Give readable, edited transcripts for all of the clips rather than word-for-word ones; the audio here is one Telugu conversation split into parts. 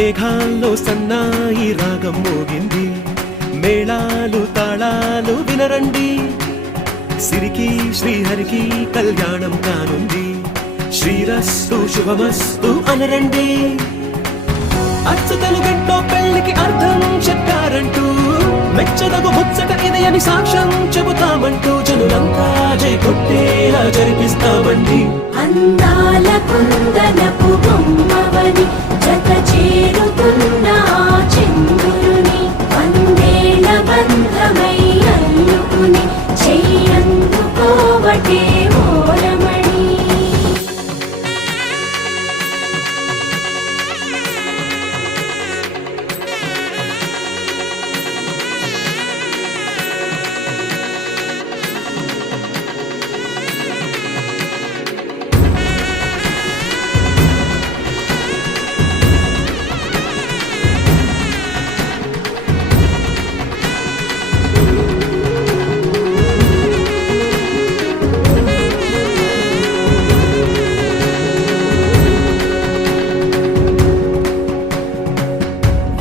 మేఘాల్లో సన్నాయి రాగం మోగింది, మేళాలు తాళాలు వినరండి, సిరికి శ్రీహరికి కళ్యాణం కానుంది, శ్రీరస్తు శుభమస్తు అనరండి. అచ్చు తెలుగింట్లో పెళ్లికి అర్థం చెప్పారంటూ, మెచ్చదగు ముచ్చట ఇది అని సాక్ష్యం చెబుతామంటూ, జనులంతా జై కొట్టేలా జరిపిస్తామండి. అందాల కుందనపు బొమ్మవని జత చేరుతున్న చంద్రుని, వందేళ్ల బంధమై అల్లుకుని చెయ్యందుకోవటే ఓరమణి.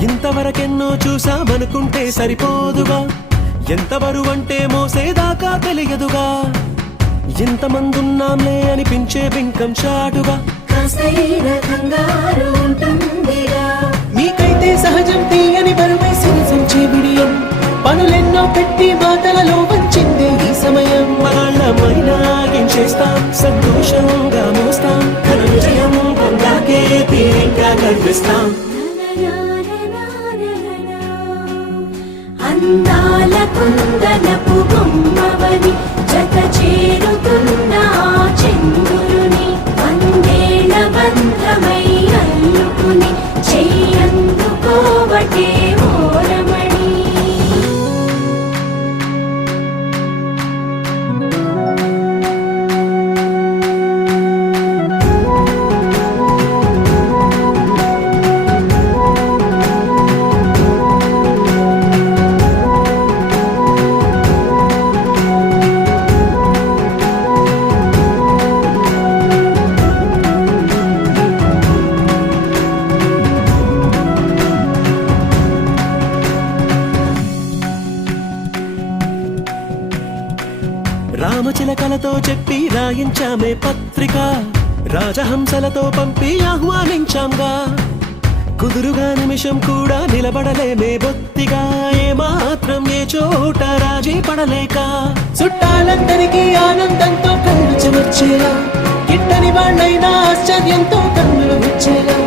ఇంతవరకెన్నో చూసామనుకుంటే సరిపోదుగా, ఎంత బరువంటే మోసేదాకా తెలియదుగా, ఇంతమందున్నాంలే అనిపించే బింకం చాటుగా, మీకైతే సహజం తీయని బరువై సిరిసంచే బిడియం, పనులెన్నో పెట్టి మాటలలో వంచిందే ఈ సమయం. చేస్తాం సంతోషంగా మోస్తాం, ఘన విజయం పొందాకే తీరిగ్గా కనిపిస్తాం. అందాల కుందనపు బొమ్మవని జత చేరుతున్న చంద్రుని, వందేళ్ల బంధమై అల్లుకుని చెయ్యందుకోవటే ఓరమణి. రామచిలకలతో చెప్పి రాయించామే పత్రిక, రాజహంసలతో పంపి ఆహ్వానించాంగా, కుదురుగా నిమిషం కూడా నిలబడలేమే బొత్తిగా, ఏమాత్రం ఏ చోట రాజీ పడలేక, చుట్టాలందరికీ ఆనందంతో కళ్ళు చెమర్చేలా, గిట్టని వాళ్ళైనా ఆశ్చర్యంతో కన్నులు వచ్చేలా,